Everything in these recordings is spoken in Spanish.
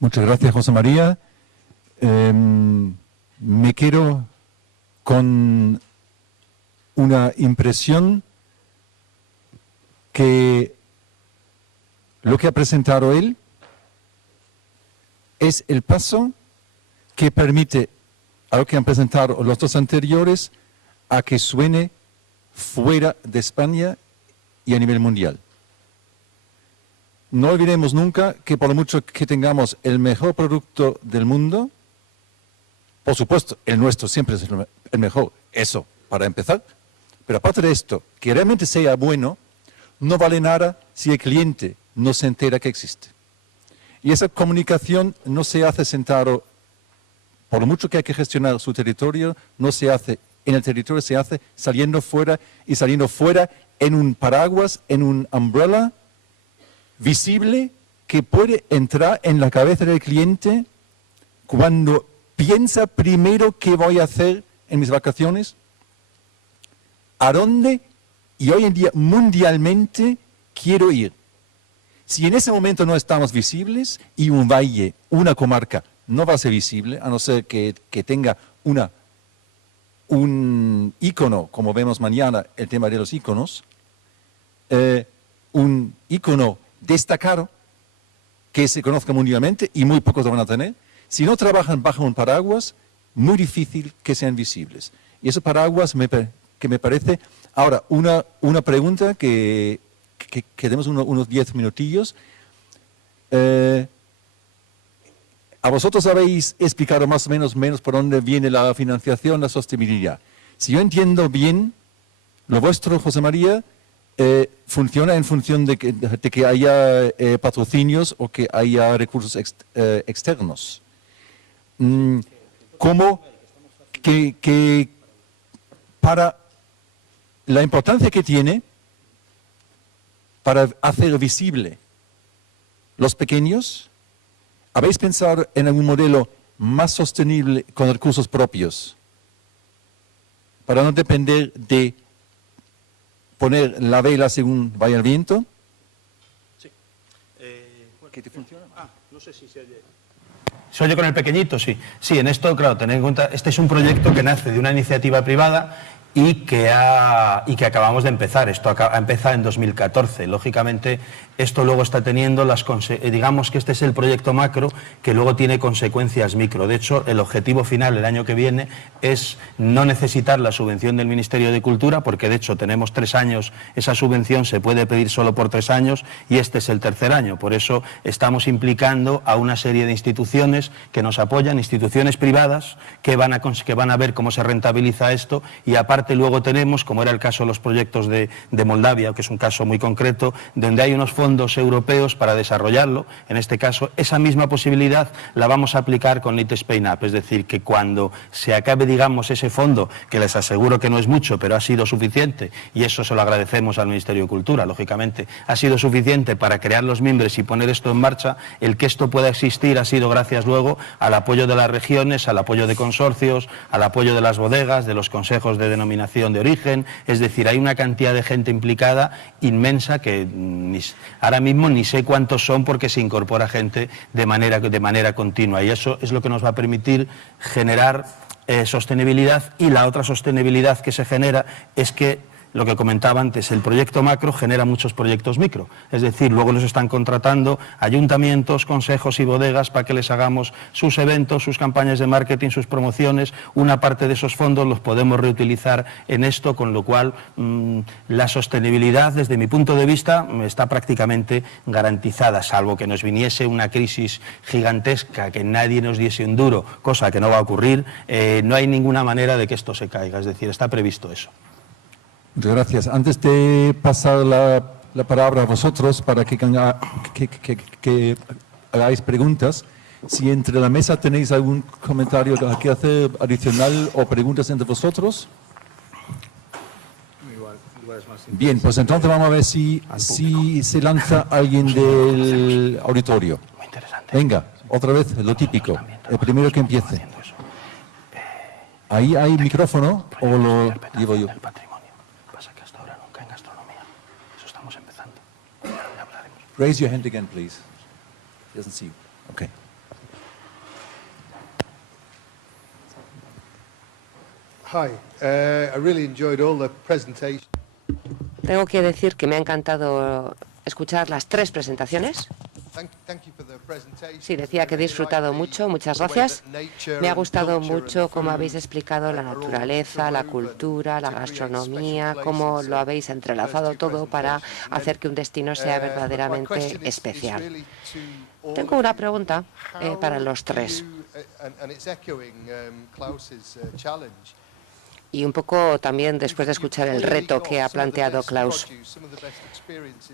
Muchas gracias, José María. Me quedo con una impresión que lo que ha presentado él es el paso que permite a lo que han presentado los dos anteriores a que suene fuera de España y a nivel mundial. No olvidemos nunca que por mucho que tengamos el mejor producto del mundo, por supuesto, el nuestro siempre es el mejor, eso para empezar, pero aparte de esto, que realmente sea bueno, no vale nada si el cliente no se entera que existe. Y esa comunicación no se hace sentado, por mucho que hay que gestionar su territorio, no se hace en el territorio, se hace saliendo fuera y saliendo fuera en un paraguas, en un umbrella visible que puede entrar en la cabeza del cliente cuando piensa primero qué voy a hacer en mis vacaciones, a dónde y hoy en día mundialmente quiero ir. Si en ese momento no estamos visibles y un valle, una comarca no va a ser visible, a no ser que tenga un ícono, como vemos mañana, el tema de los íconos, un ícono destacado que se conozca mundialmente y muy pocos lo van a tener. Si no trabajan bajo un paraguas, muy difícil que sean visibles. Y esos paraguas que me parece... Ahora, una pregunta que tenemos unos 10 minutillos. A vosotros habéis explicado más o menos por dónde viene la financiación, la sostenibilidad. Si yo entiendo bien, lo vuestro, José María, funciona en función de que haya patrocinios o que haya recursos externos. ¿Cómo que para la importancia que tiene para hacer visible los pequeños, habéis pensado en algún modelo más sostenible con recursos propios para no depender de poner la vela según vaya el viento? Sí. ¿Qué te funciona? No sé si se oye. ¿Se oye con el pequeñito? Sí. Sí, en esto, claro, tened en cuenta, este es un proyecto que nace de una iniciativa privada y que acabamos de empezar. Esto ha empezado en 2014. Lógicamente, esto luego está teniendo digamos que este es el proyecto macro que luego tiene consecuencias micro. De hecho, el objetivo final el año que viene es no necesitar la subvención del Ministerio de Cultura, porque de hecho tenemos 3 años, esa subvención se puede pedir solo por 3 años y este es el tercer año. Por eso estamos implicando a una serie de instituciones que nos apoyan, instituciones privadas que van a ver cómo se rentabiliza esto, y aparte luego tenemos, como era el caso de los proyectos de Moldavia, que es un caso muy concreto, donde hay unos fondos europeos para desarrollarlo. En este caso, esa misma posibilidad la vamos a aplicar con Lead Spain Up, es decir, que cuando se acabe, digamos, ese fondo, que les aseguro que no es mucho, pero ha sido suficiente, y eso se lo agradecemos al Ministerio de Cultura, lógicamente, ha sido suficiente para crear los mimbres y poner esto en marcha. El que esto pueda existir ha sido gracias luego al apoyo de las regiones, al apoyo de consorcios, al apoyo de las bodegas, de los consejos de denominación de origen. Es decir, hay una cantidad de gente implicada inmensa que ahora mismo ni sé cuántos son, porque se incorpora gente de manera continua, y eso es lo que nos va a permitir generar sostenibilidad. Y la otra sostenibilidad que se genera es que, lo que comentaba antes, el proyecto macro genera muchos proyectos micro, es decir, luego nos están contratando ayuntamientos, consejos y bodegas para que les hagamos sus eventos, sus campañas de marketing, sus promociones. Una parte de esos fondos los podemos reutilizar en esto, con lo cual la sostenibilidad, desde mi punto de vista, está prácticamente garantizada, salvo que nos viniese una crisis gigantesca, que nadie nos diese un duro, cosa que no va a ocurrir. No hay ninguna manera de que esto se caiga, es decir, está previsto eso. Muchas gracias. Antes de pasar la palabra a vosotros para que hagáis preguntas, si entre la mesa tenéis algún comentario que hacer adicional o preguntas entre vosotros. Igual es más Bien, pues entonces vamos a ver si se lanza alguien del auditorio. Venga, otra vez, lo típico, el primero que empiece. ¿Ahí hay micrófono o lo llevo yo? Raise your hand again, please. He doesn't see you. Okay. Tengo que decir que me ha encantado escuchar las 3 presentaciones. Sí, decía que he disfrutado mucho, muchas gracias. Me ha gustado mucho cómo habéis explicado la naturaleza, la cultura, la gastronomía, cómo lo habéis entrelazado todo para hacer que un destino sea verdaderamente especial. Tengo una pregunta para los 3. Y un poco también después de escuchar el reto que ha planteado Klaus.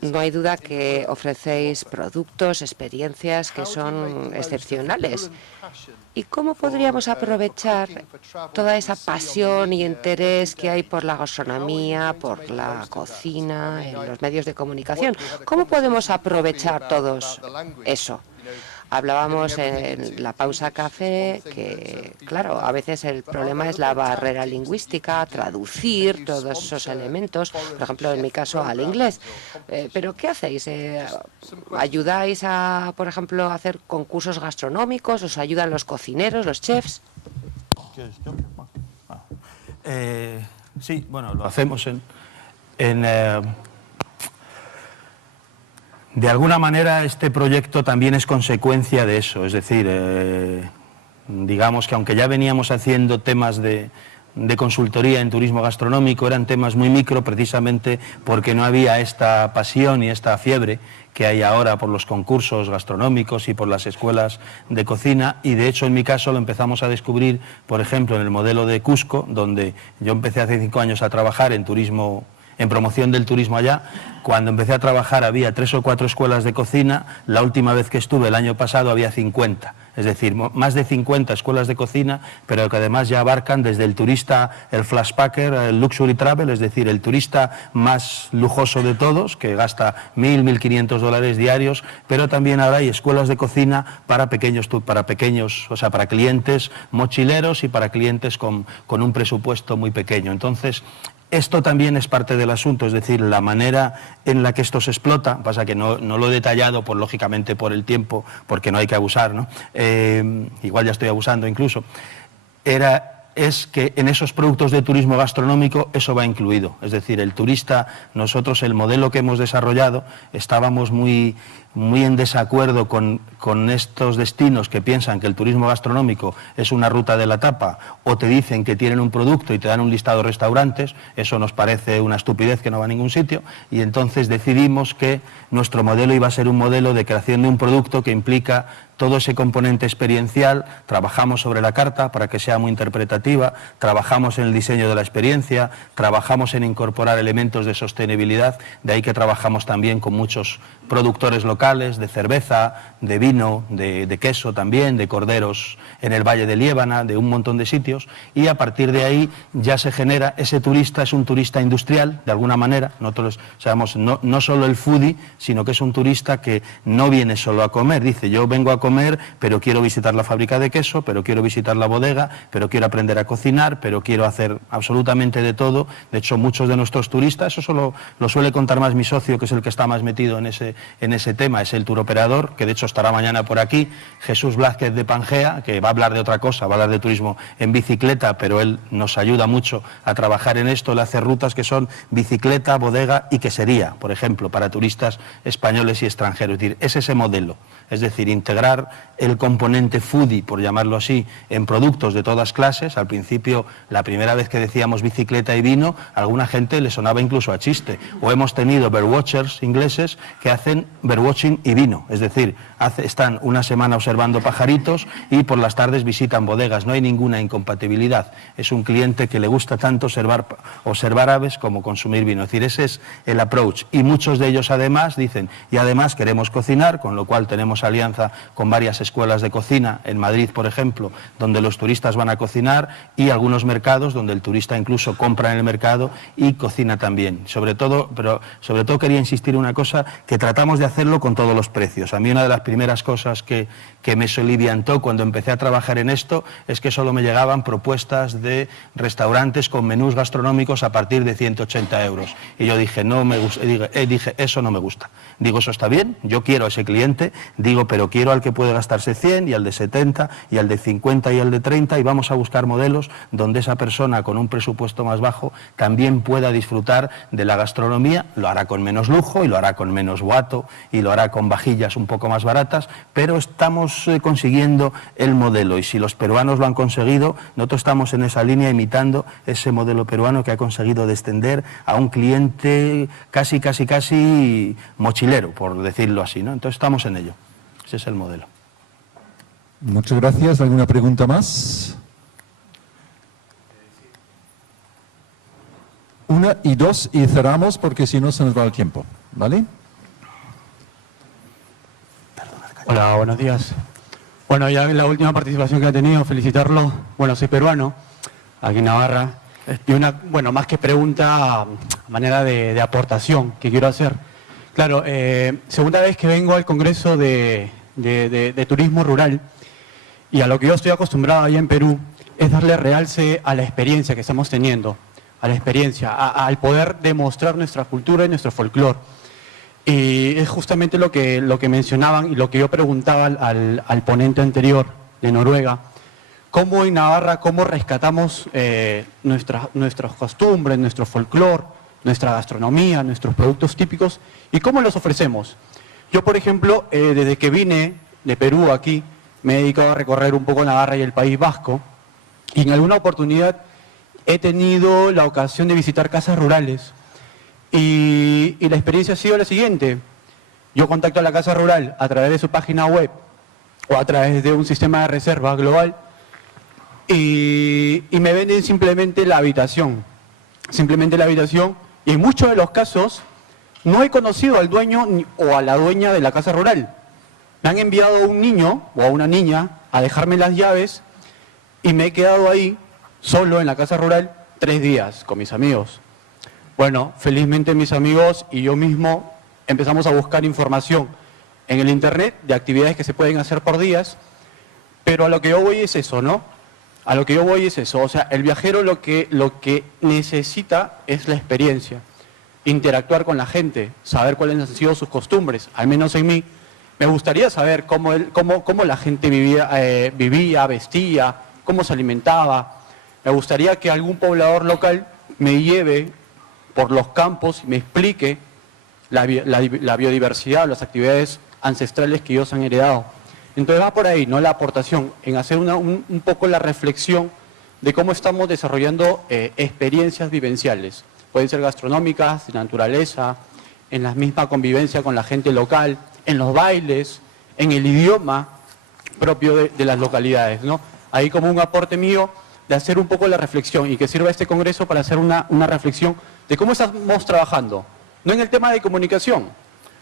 No hay duda que ofrecéis productos, experiencias que son excepcionales. ¿Y cómo podríamos aprovechar toda esa pasión y interés que hay por la gastronomía, por la cocina, en los medios de comunicación? ¿Cómo podemos aprovechar todos eso? Hablábamos en la pausa café que, claro, a veces el problema es la barrera lingüística, traducir todos esos elementos, por ejemplo, en mi caso, al inglés. ¿Pero qué hacéis? ¿Ayudáis a, por ejemplo, a hacer concursos gastronómicos? ¿Os ayudan los cocineros, los chefs? Sí, bueno, lo hacemos de alguna manera este proyecto también es consecuencia de eso, es decir, digamos que aunque ya veníamos haciendo temas de consultoría en turismo gastronómico, eran temas muy micro precisamente porque no había esta pasión y esta fiebre que hay ahora por los concursos gastronómicos y por las escuelas de cocina, y de hecho en mi caso lo empezamos a descubrir, por ejemplo, en el modelo de Cusco, donde yo empecé hace 5 años a trabajar en turismo, en promoción del turismo allá. Cuando empecé a trabajar había 3 o 4 escuelas de cocina, la última vez que estuve el año pasado había 50, es decir, más de 50 escuelas de cocina, pero que además ya abarcan desde el turista, el flashpacker, el luxury travel, es decir, el turista más lujoso de todos, que gasta $1.000, $1.500 diarios, pero también ahora hay escuelas de cocina para pequeños, o sea, para clientes mochileros y para clientes con un presupuesto muy pequeño. Entonces, esto también es parte del asunto, es decir, la manera en la que esto se explota, pasa que no lo he detallado, lógicamente por el tiempo, porque no hay que abusar, ¿no? Igual ya estoy abusando incluso, es que en esos productos de turismo gastronómico eso va incluido, es decir, el turista, nosotros el modelo que hemos desarrollado, estábamos muy en desacuerdo con estos destinos que piensan que el turismo gastronómico es una ruta de la tapa, o te dicen que tienen un producto y te dan un listado de restaurantes. Eso nos parece una estupidez que no va a ningún sitio, y entonces decidimos que nuestro modelo iba a ser un modelo de creación de un producto que implica todo ese componente experiencial. Trabajamos sobre la carta para que sea muy interpretativa, trabajamos en el diseño de la experiencia, trabajamos en incorporar elementos de sostenibilidad, de ahí que trabajamos también con muchos productores locales de cerveza, de vino, de queso también, de corderos en el Valle de Liébana, de un montón de sitios, y a partir de ahí ya se genera, ese turista es un turista industrial, de alguna manera. Nosotros sabemos, no solo el foodie, sino que es un turista que no viene solo a comer, dice yo vengo a comer, pero quiero visitar la fábrica de queso, pero quiero visitar la bodega, pero quiero aprender a cocinar, pero quiero hacer absolutamente de todo. De hecho, muchos de nuestros turistas, eso solo lo suele contar más mi socio, que es el que está más metido en ese tema, es el turoperador, que de hecho estará mañana por aquí, Jesús Blázquez de Pangea, que va a hablar de otra cosa, va a hablar de turismo en bicicleta, pero él nos ayuda mucho a trabajar en esto. Él hace rutas que son bicicleta, bodega y quesería, por ejemplo, para turistas españoles y extranjeros. Es decir, es ese modelo, es decir, integrar el componente foodie, por llamarlo así, en productos de todas clases. Al principio, la primera vez que decíamos bicicleta y vino, a alguna gente le sonaba incluso a chiste. O hemos tenido birdwatchers ingleses que hacen birdwatching y vino, es decir, están una semana observando pajaritos y por las tardes visitan bodegas. No hay ninguna incompatibilidad. Es un cliente que le gusta tanto observar aves como consumir vino. Es decir, ese es el approach. Y muchos de ellos además dicen, y además queremos cocinar, con lo cual tenemos alianza con varias escuelas de cocina, en Madrid, por ejemplo, donde los turistas van a cocinar, y algunos mercados donde el turista incluso compra en el mercado y cocina también. Sobre todo quería insistir en una cosa, que tratamos tratamos de hacerlo con todos los precios. A mí una de las primeras cosas que me soliviantó cuando empecé a trabajar en esto es que solo me llegaban propuestas de restaurantes con menús gastronómicos a partir de 180 euros. Y yo dije, no me gusta, dije, eso no me gusta. Digo, eso está bien, yo quiero a ese cliente, digo, pero quiero al que puede gastarse 100 y al de 70 y al de 50 y al de 30, y vamos a buscar modelos donde esa persona con un presupuesto más bajo también pueda disfrutar de la gastronomía. Lo hará con menos lujo y lo hará con menos boato y lo hará con vajillas un poco más baratas, pero estamos consiguiendo el modelo, y si los peruanos lo han conseguido, nosotros estamos en esa línea imitando ese modelo peruano que ha conseguido descender a un cliente casi mochilero, por decirlo así, ¿no? Entonces estamos en ello. Ese es el modelo. Muchas gracias. ¿Alguna pregunta más? Una y dos y cerramos porque si no se nos va el tiempo, ¿vale? Hola, buenos días. Bueno, ya la última participación que ha tenido, felicitarlo. Bueno, soy peruano, aquí en Navarra. Y más que pregunta, a manera de aportación que quiero hacer. Claro, segunda vez que vengo al Congreso de Turismo Rural, y a lo que yo estoy acostumbrado allá en Perú es darle realce a la experiencia que estamos teniendo, a la experiencia, al poder demostrar nuestra cultura y nuestro folclore. Y es justamente lo que mencionaban y lo que yo preguntaba al ponente anterior de Noruega. ¿Cómo en Navarra, cómo rescatamos nuestras costumbres, nuestro folclore, nuestra gastronomía, nuestros productos típicos, y cómo los ofrecemos? Yo, por ejemplo, desde que vine de Perú aquí, me he dedicado a recorrer un poco Navarra y el País Vasco, y en alguna oportunidad he tenido la ocasión de visitar casas rurales. Y la experiencia ha sido la siguiente. Yo contacto a la casa rural a través de su página web o a través de un sistema de reserva global y me venden simplemente la habitación. Simplemente la habitación. Y en muchos de los casos no he conocido al dueño o a la dueña de la casa rural. Me han enviado a un niño o a una niña a dejarme las llaves y me he quedado ahí solo en la casa rural 3 días con mis amigos. Bueno, felizmente mis amigos y yo mismo empezamos a buscar información en el internet de actividades que se pueden hacer por días, pero a lo que yo voy es eso, ¿no? A lo que yo voy es eso, o sea, el viajero lo que necesita es la experiencia, interactuar con la gente, saber cuáles han sido sus costumbres, al menos en mí. Me gustaría saber cómo la gente vivía, vestía, cómo se alimentaba. Me gustaría que algún poblador local me lleve por los campos y me explique la biodiversidad, las actividades ancestrales que ellos han heredado. Entonces va por ahí, ¿no? La aportación, en hacer un poco la reflexión de cómo estamos desarrollando experiencias vivenciales. Pueden ser gastronómicas, de naturaleza, en la misma convivencia con la gente local, en los bailes, en el idioma propio de las localidades, ¿no? Ahí como un aporte mío de hacer un poco la reflexión y que sirva este congreso para hacer una reflexión de cómo estamos trabajando, no en el tema de comunicación,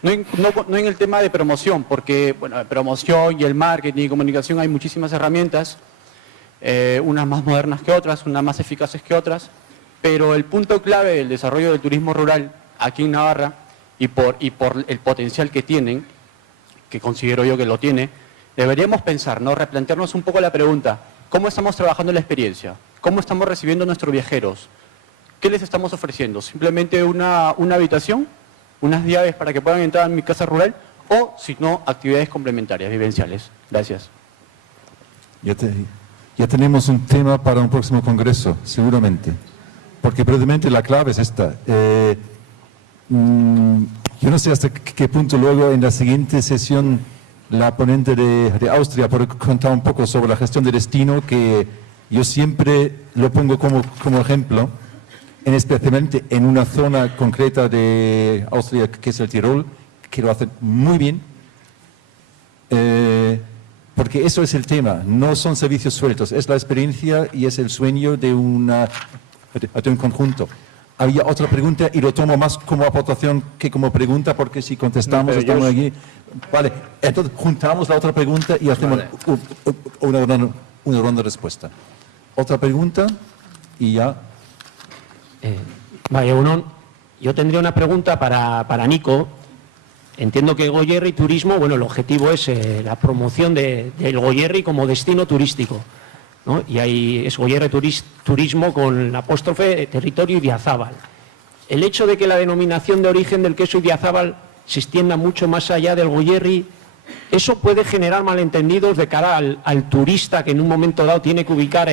no en el tema de promoción, porque bueno, promoción y el marketing y comunicación hay muchísimas herramientas, unas más modernas que otras, unas más eficaces que otras, pero el punto clave del desarrollo del turismo rural aquí en Navarra y por el potencial que tienen, que considero yo que lo tiene, deberíamos pensar, ¿no? Replantearnos un poco la pregunta, ¿cómo estamos trabajando la experiencia? ¿Cómo estamos recibiendo a nuestros viajeros? ¿Qué les estamos ofreciendo? ¿Simplemente una habitación? ¿Unas llaves para que puedan entrar en mi casa rural? O, si no, actividades complementarias, vivenciales. Gracias. Ya tenemos un tema para un próximo congreso, seguramente. Porque brevemente la clave es esta. Yo no sé hasta qué punto luego en la siguiente sesión la ponente de Austria puede contar un poco sobre la gestión de destino, que yo siempre lo pongo como ejemplo, especialmente en una zona concreta de Austria que es el Tirol, que lo hacen muy bien, porque eso es el tema, no son servicios sueltos, es la experiencia y es el sueño de un conjunto. Había otra pregunta y lo tomo más como aportación que como pregunta, porque si contestamos estamos aquí. Vale, entonces juntamos la otra pregunta y hacemos una ronda de respuesta. Otra pregunta y ya. Vaya, yo tendría una pregunta para Nico. Entiendo que Goierri Turismo, bueno, el objetivo es la promoción del Goierri como destino turístico, ¿no? Y ahí es Goierri Turismo con la apóstrofe territorio Idiazábal. El hecho de que la denominación de origen del queso Idiazábal se extienda mucho más allá del Goierri, eso puede generar malentendidos de cara al turista que en un momento dado tiene que ubicar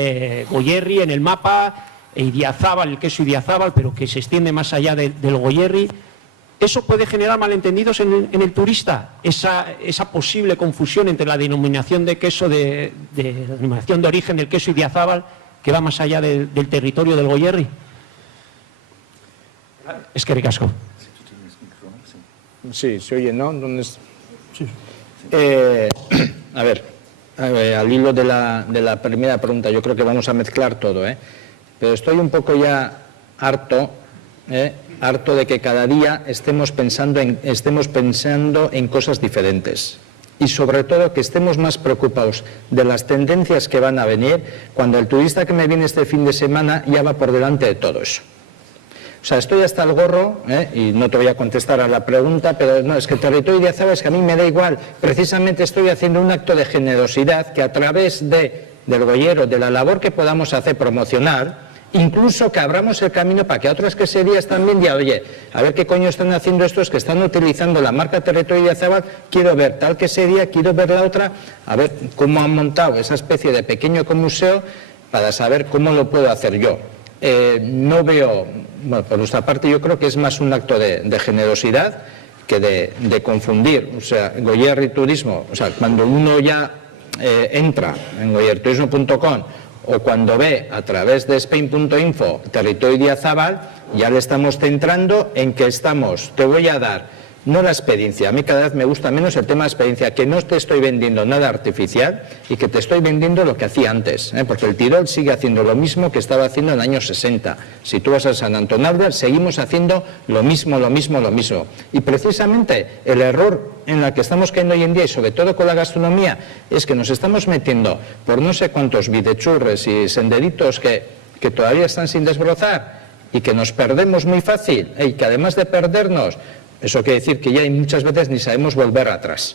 Goierri en el mapa, Idiazábal, el queso Idiazábal, pero que se extiende más allá del Goierri. ¿Eso puede generar malentendidos en el turista? Esa posible confusión entre la denominación de queso la denominación de origen del queso Idiazábal que va más allá del territorio del Goierri. Es que ricasco. Sí, se oye, ¿no? Sí. A ver, al hilo de la primera pregunta, yo creo que vamos a mezclar todo, pero estoy un poco ya harto de que cada día estemos pensando en cosas diferentes y sobre todo que estemos más preocupados de las tendencias que van a venir cuando el turista que me viene este fin de semana ya va por delante de todo eso. O sea, estoy hasta el gorro, y no te voy a contestar a la pregunta, pero no, es que el territorio de Idiazábal es que a mí me da igual. Precisamente estoy haciendo un acto de generosidad que a través del goyero, de la labor que podamos hacer promocional, incluso que abramos el camino para que otras queserías también digan, oye, a ver qué coño están haciendo estos que están utilizando la marca territorio de Idiazábal, quiero ver tal quesería, quiero ver la otra, a ver cómo han montado esa especie de pequeño museo para saber cómo lo puedo hacer yo. No veo, bueno, por nuestra parte yo creo que es más un acto de generosidad que de confundir. O sea, Goierri Turismo, o sea, cuando uno ya entra en goierriturismo.com o cuando ve a través de Spain.info territorio Idiazábal, ya le estamos centrando en que te voy a dar, no la experiencia, a mí cada vez me gusta menos el tema de experiencia, que no te estoy vendiendo nada artificial y que te estoy vendiendo lo que hacía antes, porque el Tirol sigue haciendo lo mismo que estaba haciendo en los años 60. Si tú vas a San Antón Ábila, seguimos haciendo lo mismo. Y precisamente el error en el que estamos cayendo hoy en día, y sobre todo con la gastronomía, es que nos estamos metiendo por no sé cuántos videchurres y senderitos que todavía están sin desbrozar y que nos perdemos muy fácil, y que además de perdernos, eso quiere decir que ya muchas veces ni sabemos volver atrás.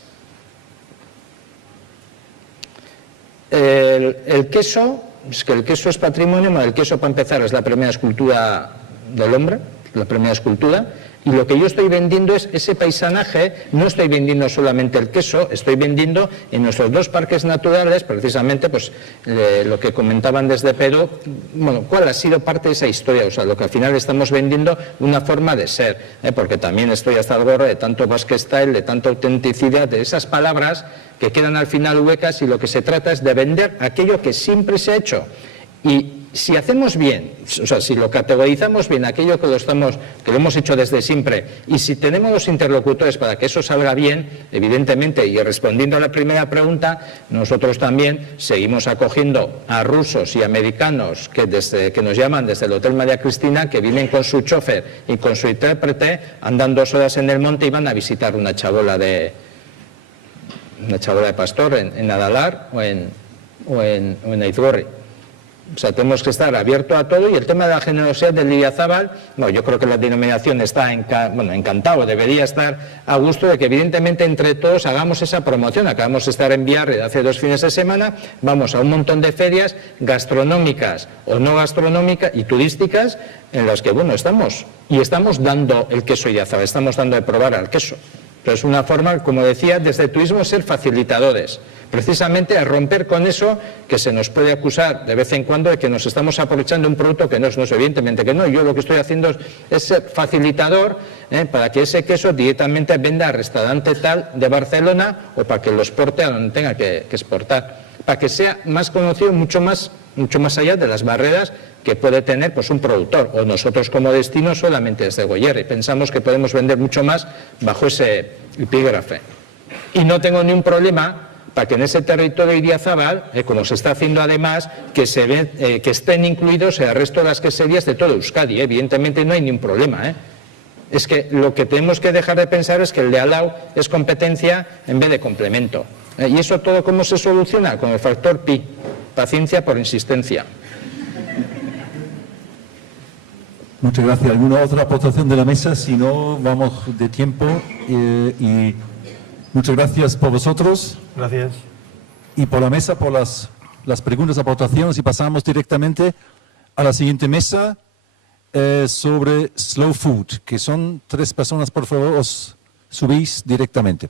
El queso, es que el queso es patrimonio, el queso para empezar es la primera escultura del hombre, la primera escultura, y lo que yo estoy vendiendo es ese paisanaje. No estoy vendiendo solamente el queso, estoy vendiendo en nuestros dos parques naturales, precisamente pues lo que comentaban desde Perú, bueno, cuál ha sido parte de esa historia, o sea, lo que al final estamos vendiendo, una forma de ser, porque también estoy hasta el gorro de tanto Basque Style, de tanta autenticidad, de esas palabras que quedan al final huecas, y lo que se trata es de vender aquello que siempre se ha hecho. Y si hacemos bien, o sea, si lo categorizamos bien, aquello que lo hemos hecho desde siempre, y si tenemos los interlocutores para que eso salga bien, evidentemente, y respondiendo a la primera pregunta, nosotros también seguimos acogiendo a rusos y americanos que nos llaman desde el Hotel María Cristina, que vienen con su chofer y con su intérprete, andan 2 horas en el monte y van a visitar una chabola de pastor en Adalar o en Aizgorri. O sea, tenemos que estar abiertos a todo. Y el tema de la generosidad del Idiazábal, no, yo creo que la denominación está encantado, debería estar a gusto de que evidentemente entre todos hagamos esa promoción. Acabamos de estar en Biarritz hace 2 fines de semana, vamos a un montón de ferias gastronómicas o no gastronómicas y turísticas en las que, bueno, estamos dando el queso Idiazábal, estamos dando de probar al queso. Entonces, una forma, como decía, desde el turismo ser facilitadores, precisamente a romper con eso que se nos puede acusar de vez en cuando de que nos estamos aprovechando de un producto que no es nuestro. Evidentemente que no. Yo lo que estoy haciendo es ser facilitador para que ese queso directamente venda al restaurante tal de Barcelona, o para que lo exporte a donde tenga que exportar, para que sea más conocido, mucho más allá de las barreras que puede tener pues un productor, o nosotros como destino solamente desde Goierri. Pensamos que podemos vender mucho más bajo ese epígrafe. Y no tengo ni un problema para que en ese territorio de Idiazábal, como se está haciendo además, que estén incluidos el resto de las queserías de todo Euskadi. Evidentemente no hay ni un problema. Es que lo que tenemos que dejar de pensar es que el de al lado es competencia en vez de complemento. ¿Y eso todo cómo se soluciona? Con el factor pi, paciencia por insistencia. Muchas gracias. ¿Alguna otra aportación de la mesa? Si no, vamos de tiempo. Y muchas gracias por vosotros Gracias. y por la mesa, por las preguntas, aportaciones. Y pasamos directamente a la siguiente mesa sobre slow food, que son 3 personas. Por favor, os subís directamente.